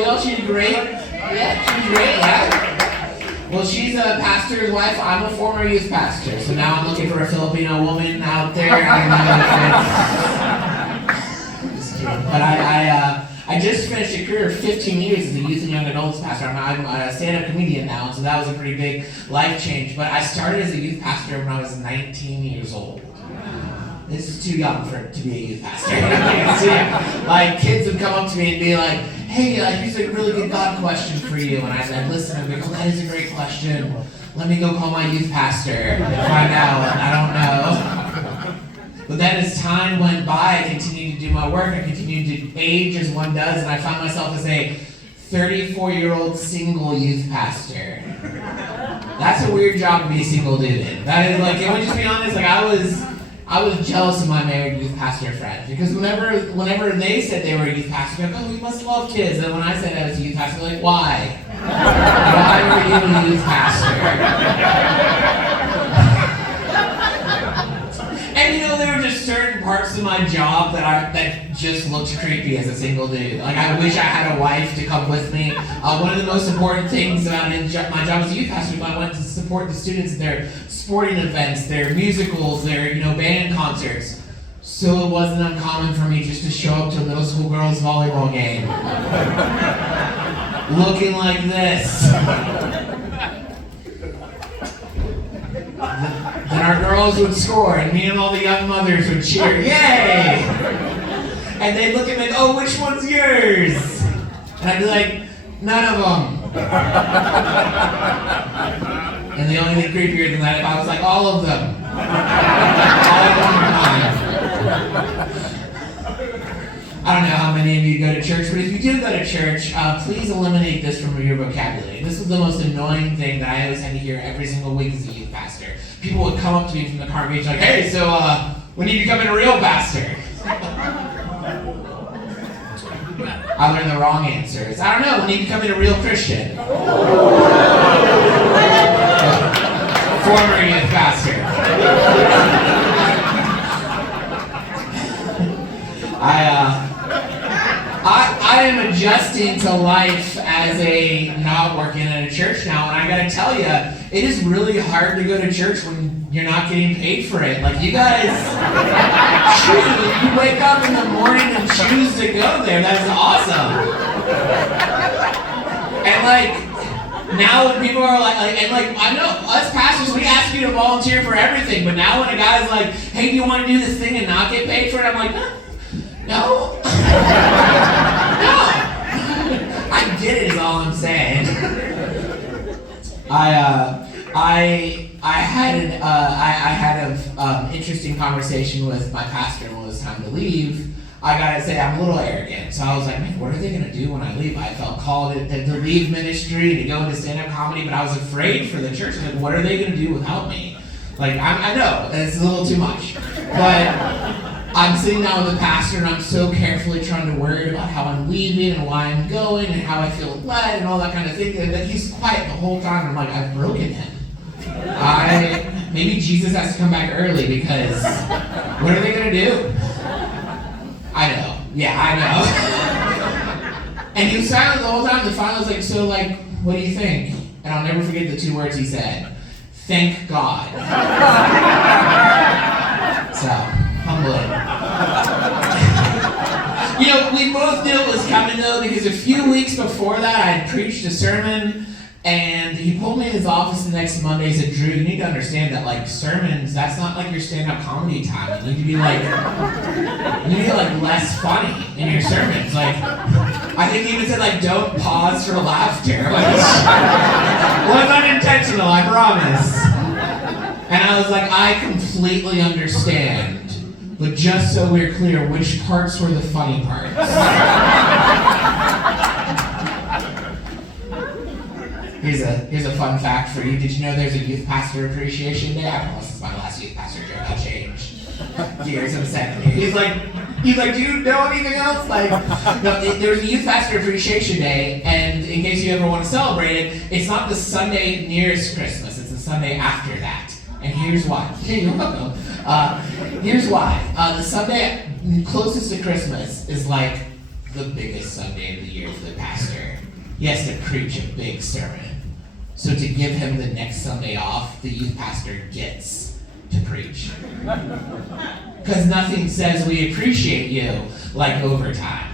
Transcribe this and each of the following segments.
y'all? She's great. Yeah, she's great, yeah. Well, she's a pastor's wife. I'm a former youth pastor, so now I'm looking for a Filipino woman out there. I don't know if it's... Just kidding. But I just finished a career of 15 years as a youth and young adults pastor. I'm a stand-up comedian now, and so that was a pretty big life change. But I started as a youth pastor when I was 19 years old. This is too young to be a youth pastor. Like, kids would come up to me and be like, hey, here's a really good God question for you. And I'd listen and be like, oh, that is a great question. Let me go call my youth pastor and find out. And I don't know. But then as time went by, I continued to do my work. I continued to age as one does. And I found myself as a 34-year-old single youth pastor. That's a weird job to be a single dude in. That is, like, can we just be honest? Like, I was jealous of my married youth pastor friends, because whenever they said they were a youth pastor, they're like, oh, you must love kids. And when I said I was a youth pastor, they're like, why? Why were you a youth pastor? And there were just certain parts of my job that just looked creepy as a single dude. Like, I wish I had a wife to come with me. One of the most important things about my job as a youth pastor was I went to support the students in their sporting events, their musicals, their band concerts. So it wasn't uncommon for me just to show up to a middle school girls volleyball game, looking like this. Then our girls would score, and me and all the young mothers would cheer, yay! And they'd look at me and oh, which one's yours? And I'd be like, none of them. And the only thing creepier than that, if I was like, all of them. All of them are mine. I don't know how many of you go to church, but if you do go to church, please eliminate this from your vocabulary. This was the most annoying thing that I always had to hear every single week as a youth pastor. People would come up to me from the congregation like, hey, so when are you becoming a real pastor? I learned the wrong answers. I don't know, when are you becoming a real Christian? Former youth pastor. I am adjusting to life as a not working at a church now, and I gotta tell you, it is really hard to go to church when you're not getting paid for it. Like, you guys you wake up in the morning and choose to go there. That is awesome. And now when people are I know us pastors, we ask you to volunteer for everything, but now when a guy's like, hey, do you want to do this thing and not get paid for it? I'm like, no. No. I get it is all I'm saying. I had an interesting conversation with my pastor when it was time to leave. I gotta say, I'm a little arrogant. So I was like, man, what are they gonna do when I leave? I felt called to leave ministry, to go into stand-up comedy, but I was afraid for the church. Like, what are they gonna do without me? Like, I know, it's a little too much. But I'm sitting down with the pastor, and I'm so carefully trying to worry about how I'm leaving and why I'm going and how I feel led and all that kind of thing. And he's quiet the whole time. And I'm like, I've broken him. Maybe Jesus has to come back early, because what are they gonna do? I know. Yeah, I know. And he was silent the whole time. And finally, I was like, so, what do you think? And I'll never forget the 2 words he said. Thank God. So, humbling. We both knew it was coming, though, because a few weeks before that, I had preached a sermon, and he pulled me in his office the next Monday and said, Drew, you need to understand that, sermons, that's not like your stand-up comedy time. You need to be, less funny in your sermons. I think he even said, don't pause for laughter. Was unintentional, I promise. And I was like, I completely understand. But just so we're clear, which parts were the funny parts? Here's a fun fact for you. Did you know there's a Youth Pastor Appreciation Day? I promise this is my last Youth Pastor joke. I changed gears in a second here. He's like, do you know anything else? No, there's a Youth Pastor Appreciation Day, and in case you ever want to celebrate it, it's not the Sunday nearest Christmas. It's the Sunday after that. And here's why. Here's why. The Sunday closest to Christmas is the biggest Sunday of the year for the pastor. he has to preach a big sermon. So to give him the next Sunday off, the youth pastor gets to preach. Because nothing says we appreciate you like overtime.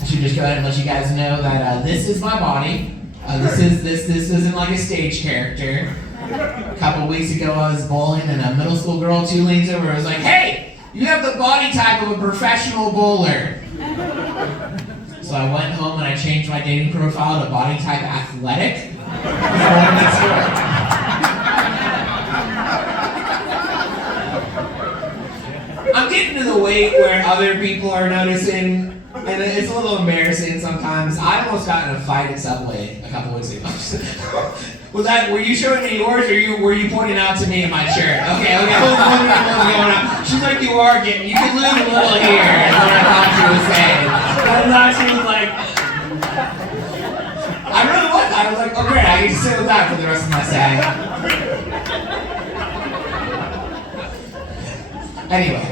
I should just go ahead and let you guys know that this is my body. This isn't like a stage character. A couple weeks ago I was bowling and a middle school girl 2 lanes over was like, "Hey, you have the body type of a professional bowler." So I went home and I changed my dating profile to body type athletic. I'm getting to the weight where other people are noticing, and it's a little embarrassing sometimes. I almost got in a fight at Subway a couple weeks ago. Were you showing me yours, or were you pointing out to me in my shirt? Okay, what's going on? She's like, you can lose a little here, is what I thought she was saying. I thought she was like, I really was. I was like, oh great, I get to sit with that for the rest of my stay. Anyway,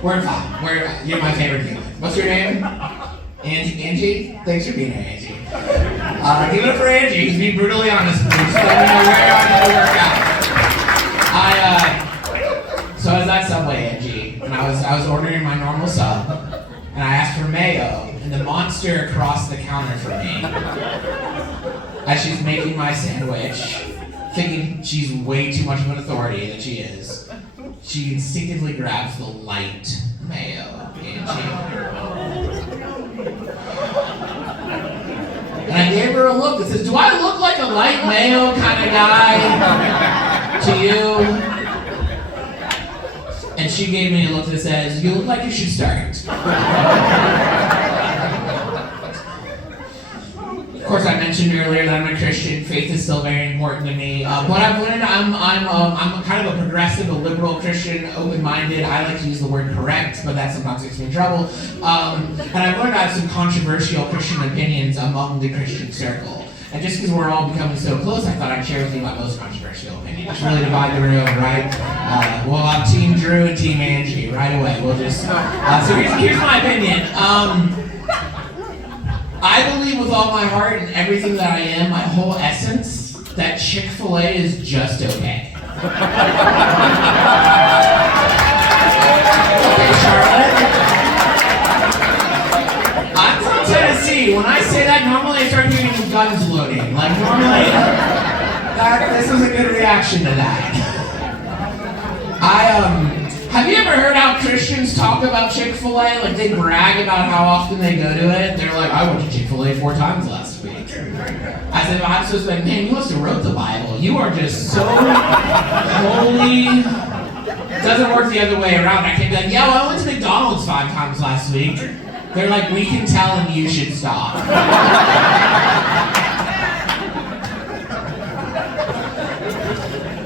we're fine. You're my favorite human. What's your name? Angie? Thanks for being here, Angie. Give it up for Angie, who's being brutally honest with me. So let me know where I'm going to work out. So I was at Subway, Angie, and I was ordering my normal sub, and I asked for mayo, and the monster across the counter from me, as she's making my sandwich, thinking she's way too much of an authority that she is, she instinctively grabs the light mayo, Angie. And I gave her a look that says, "Do I look like a light mayo kind of guy to you?" And she gave me a look that says, "You look like you should start." Of course, I mentioned earlier that I'm a Christian. Faith is still very important to me. What I've learned, I'm kind of a progressive, a liberal Christian, open-minded. I like to use the word correct, but that sometimes gets me in trouble. And I've learned I have some controversial Christian opinions among the Christian circle. And just because we're all becoming so close, I thought I'd share with you my most controversial opinions. Really divide the room, right? We'll have Team Drew and Team Angie right away. We'll just. So here's my opinion. I believe with all my heart and everything that I am, my whole essence, that Chick-fil-A is just okay. Okay, Charlotte. I'm from Tennessee. When I say that, normally I start hearing guns loading. Like normally, this was a good reaction to that. Have you ever heard how Christians talk about Chick-fil-A? Like they brag about how often they go to it. They're like, I went to Chick-fil-A 4 times last week. I said, well, I'm supposed to be like, man, you must have wrote the Bible. You are just so holy. It doesn't work the other way around. I can't be like, yeah, well, I went to McDonald's 5 times last week. They're like, we can tell and you should stop.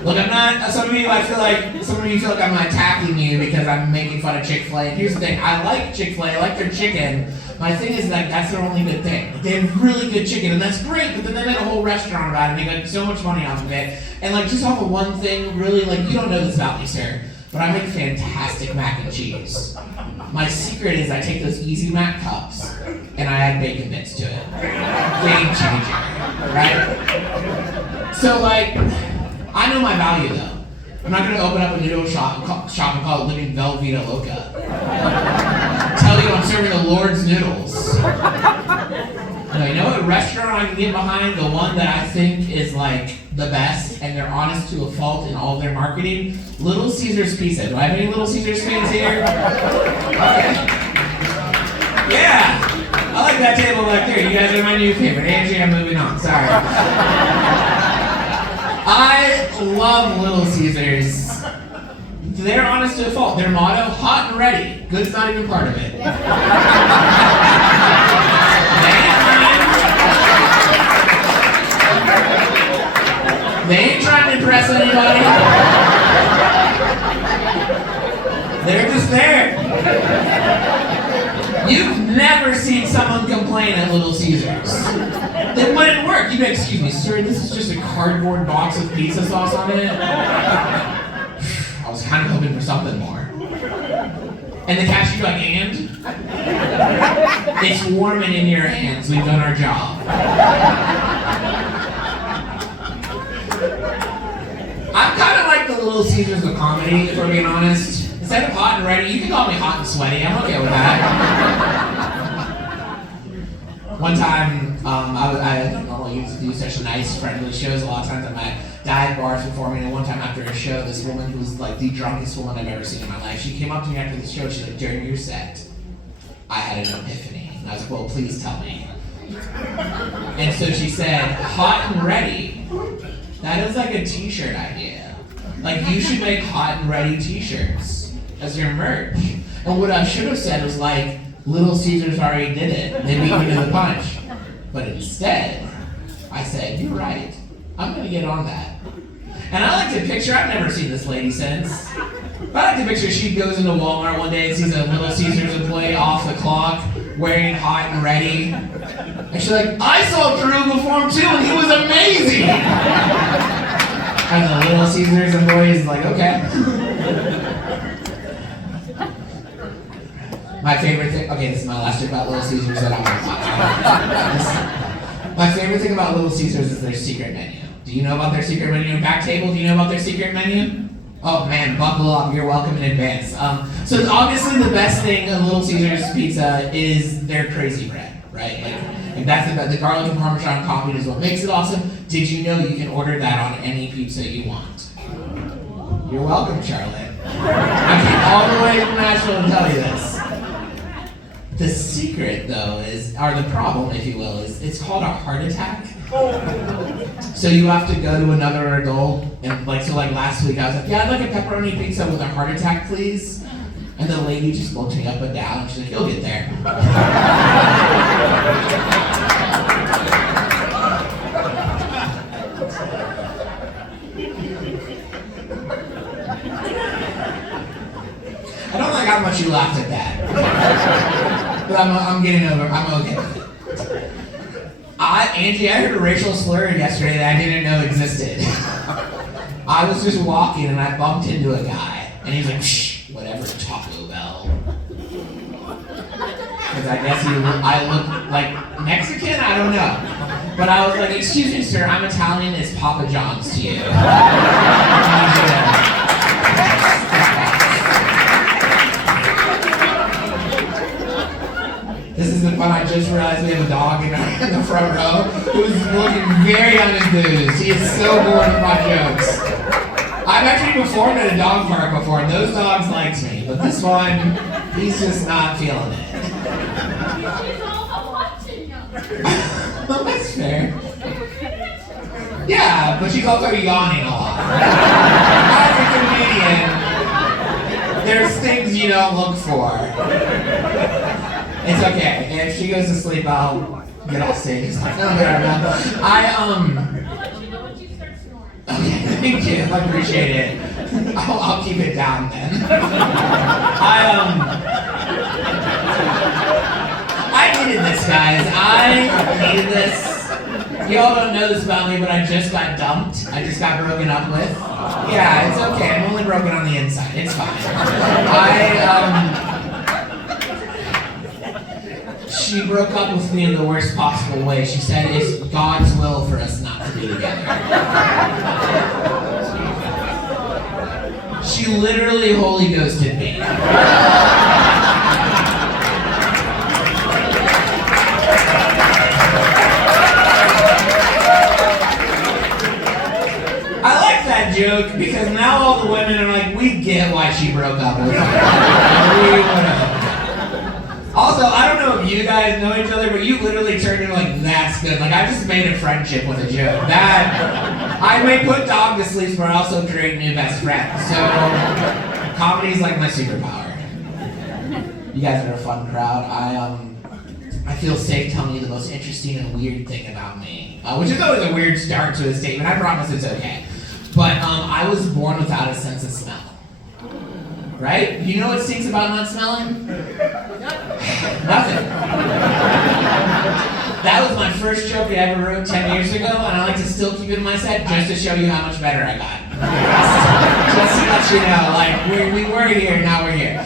Look, I'm not, some of you feel like I'm attacking you because I'm making fun of Chick-fil-A. And here's the thing, I like Chick-fil-A, I like their chicken. My thing is that that's their only good thing. They have really good chicken, and that's great, but then they made a whole restaurant about it, and they got so much money off of it. And like, just off of one thing, really, like, you don't know this about me, sir, but I make fantastic mac and cheese. My secret is I take those Easy Mac cups, and I add bacon bits to it. Game changer, right? So like, I know my value though. I'm not gonna open up a noodle shop and call it Living Velveeta Loca. Tell you I'm serving the Lord's noodles. No, you know what restaurant I can get behind? The one that I think is like the best, and they're honest to a fault in all of their marketing. Little Caesar's Pizza. Do I have any Little Caesar's fans here? Okay. Yeah, I like that table back there. You guys are my new favorite. Angie, I'm moving on. Sorry. I love Little Caesars. They're honest to a fault. Their motto, hot and ready. Good's not even part of it. They ain't trying to impress anybody. They're just there. You've never seen someone complain at Little Caesars. It wouldn't work. You'd be like, excuse me, sir, this is just a cardboard box with pizza sauce on it. I was kind of hoping for something more. And the cashier's like, and? It's warm and in your hands. We've done our job. I'm kind of like the Little Caesars of comedy, if we're being honest. Instead of hot and ready, you can call me hot and sweaty. I'm okay with that. One time, I don't normally do such nice, friendly shows. A lot of times I'm at dive bars performing, and one time after a show, this woman who was like the drunkest woman I've ever seen in my life, she came up to me after the show, she's like, during your set, I had an epiphany. And I was like, well, please tell me. And so she said, hot and ready, that is like a t-shirt idea. Like, you should make hot and ready t-shirts as your merch. And what I should have said was like, Little Caesars already did it. They beat me to the punch. But instead, I said, you're right. I'm gonna get on that. And I like to picture, I've never seen this lady since, but I like to picture she goes into Walmart one day and sees a Little Caesars employee off the clock, wearing hot and ready. And she's like, I saw Drew perform too, and he was amazing! And the Little Caesars employee is like, okay. My favorite thing, okay, this is my last joke about Little Caesars that I'm My favorite thing about Little Caesars is their secret menu. Do you know about their secret menu? Back table, do you know about their secret menu? Oh man, buckle up, you're welcome in advance. So obviously the best thing in Little Caesars pizza is their crazy bread, right? Like that's the garlic and Parmesan coffee is what makes it awesome. Did you know you can order that on any pizza you want? You're welcome, Charlotte. I came all the way from Nashville to tell you this. The secret, though, or the problem, if you will, is it's called a heart attack. So you have to go to another adult, and like last week I was like, yeah, I'd like a pepperoni pizza with a heart attack, please. And the lady just looked me up and down, and she's like, you'll get there. I don't like how much you laughed at that. But I'm getting over it. I'm okay with it. Angie, I heard a racial slur yesterday that I didn't know existed. I was just walking and I bumped into a guy. And he was like, shh, whatever, Taco Bell. Because I guess I look like Mexican? I don't know. But I was like, excuse me, sir, I'm Italian. It's Papa John's to you. This is the fun. I just realized we have a dog in the front row who's looking very on his booze. He is so bored of my jokes. I've actually performed at a dog park before, and those dogs liked me. But this one, he's just not feeling it. That's fair. Yeah, but she's also yawning a lot. As a comedian, there's things you don't look for. It's okay. If she goes to sleep, I'll get off stage. It's like, no, I'll let you know when she starts snoring. Okay, thank you. I appreciate it. I'll keep it down then. I needed this, guys. I needed this. Y'all don't know this about me, but I just got dumped. I just got broken up with. Yeah, it's okay. I'm only broken on the inside. It's fine. She broke up with me in the worst possible way. She said it's God's will for us not to be together. She literally Holy Ghosted me. I like that joke because now all the women are like, we get why she broke up with me. Also, I don't know if you guys know each other, but you literally turned into like, that's good. Like, I just made a friendship with a joke. I may put dog to sleep, but I also create new best friends. So, comedy's like my superpower. You guys are a fun crowd. I feel safe telling you the most interesting and weird thing about me. Which is always a weird start to a statement. I promise it's okay. But I was born without a sense of smell. Right? You know what stinks about not smelling? Nothing. That was my first joke I ever wrote 10 years ago, and I like to still keep it in my set just to show you how much better I got. Just to let you know, like, we were here, now we're here.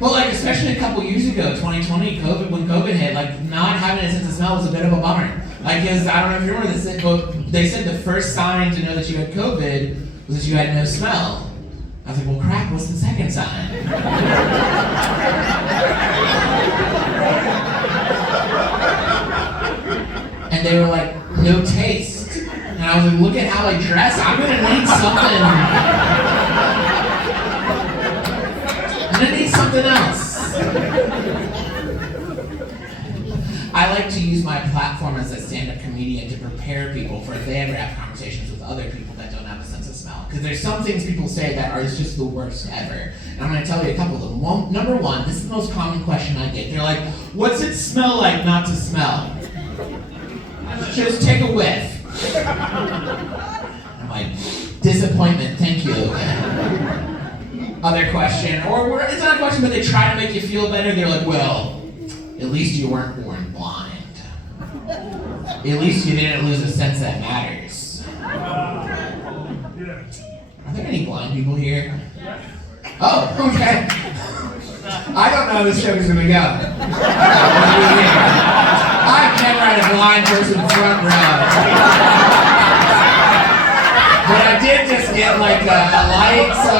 Well, like, especially a couple years ago, 2020, when COVID hit, like, not having a sense of smell was a bit of a bummer. Like, because I don't know if you remember this, but they said the first sign to know that you had COVID was that you had no smell. I was like, well, crap, what's the second sign? And they were like, no taste. And I was like, look at how I dress. I'm gonna need something. I'm gonna need something else. I like to use my platform as a stand-up comedian to prepare people for if they ever have conversations with other people that don't have a sense of smell. Because there's some things people say that are just the worst ever. And I'm gonna tell you a couple of them. Number one, this is the most common question I get. They're like, what's it smell like not to smell? Just take a whiff. I'm like, disappointment, thank you. Other question, or it's not a question, but they try to make you feel better. They're like, well, at least you weren't born blind. At least you didn't lose a sense that matters. Are there any blind people here? Oh, okay. I don't know how this show is gonna go. I've never had a blind person front row. But I did just get like a light, so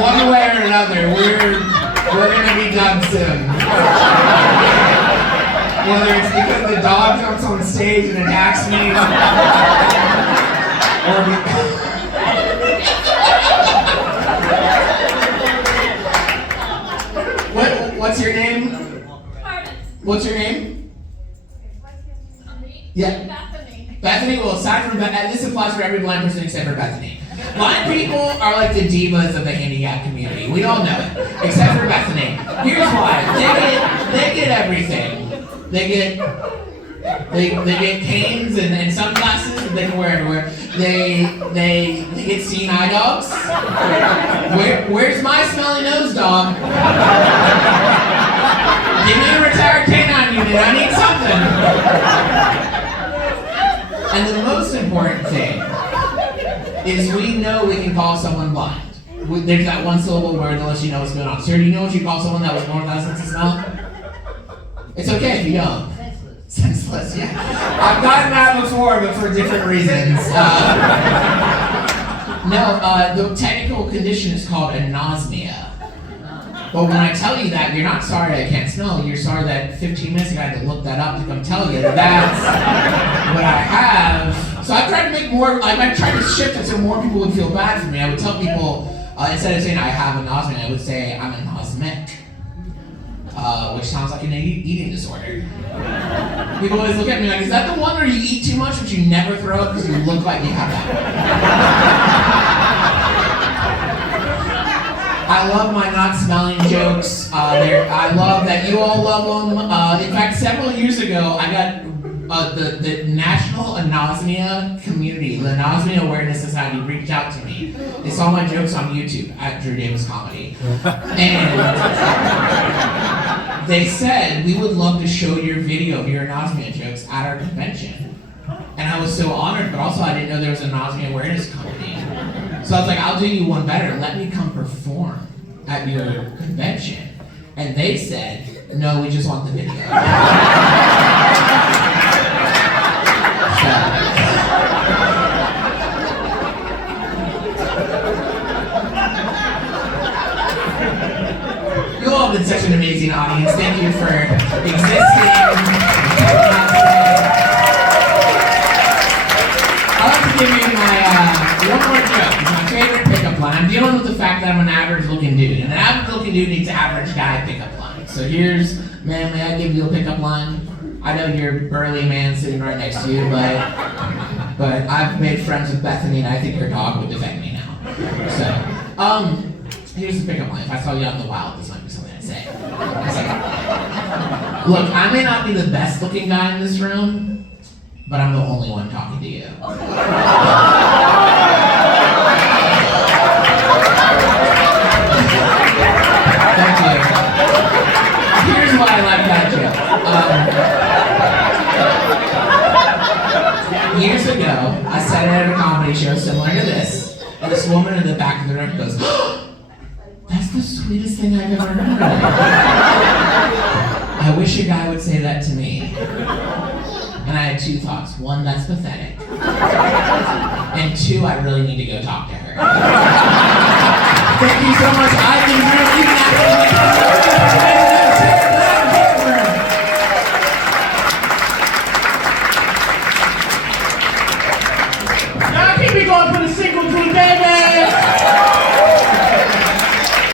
one way or another, we're gonna be done soon. Whether it's because the dog jumps on stage and attacks me, or what's your name? Pardon? What's your name? Yeah. Bethany. Bethany, well, aside from this applies for every blind person except for Bethany. Blind people are like the divas of the handicap community. We all know it, except for Bethany. Here's why: they get everything. They get canes and sunglasses that they can wear everywhere. They get seeing eye dogs. Where's my smelly nose dog? Give me a retired canine unit. I need something. And the most important thing is we know we can call someone blind. There's that one syllable word that lets you know what's going on. Sir, do you know what you call someone that was born without a sense of smell? It's okay if you don't. Senseless, yeah. I've gotten that before, but for different reasons. The technical condition is called anosmia. But when I tell you that, you're not sorry I can't smell. You're sorry that 15 minutes ago I had to look that up to come tell you that that's what I have. So I tried to make more, I tried to shift it so more people would feel bad for me. I would tell people, instead of saying I have anosmia, I would say I'm anosmic. Which sounds like an eating disorder. People always look at me like, is that the one where you eat too much but you never throw up because you look like you have that? I love my not smelling jokes. I love that you all love them. In fact, several years ago, I got the National Anosmia Community, the Anosmia Awareness Society, reached out to me. They saw my jokes on YouTube at Drew Davis Comedy. And they said, we would love to show your video of your anosmia jokes at our convention. And I was so honored, but also I didn't know there was an anosmia awareness company. So I was like, I'll do you one better. Let me come perform at your convention. And they said, no, we just want the video. You all have been such an amazing audience. Thank you for existing. I'd like to give you my one more joke. It's my favorite pickup line. I'm dealing with the fact that I'm an average-looking dude, and an average-looking dude needs an average guy pickup line. So here's, man, may I give you a pickup line? I know you're a burly man sitting right next to you, but I've made friends with Bethany, and I think your dog would defend me now. So, here's the pickup line. If I saw you out in the wild, this might be something I'd say. Look, I may not be the best-looking guy in this room, but I'm the only one talking to you. Thank you. Here's why I like that joke. Years ago, I sat at a comedy show similar to this, and this woman in the back of the room goes, "That's the sweetest thing I've ever heard." I wish a guy would say that to me. And I had two thoughts. One, that's pathetic. And two, I really need to go talk to her. Thank you so much. I've been really happy.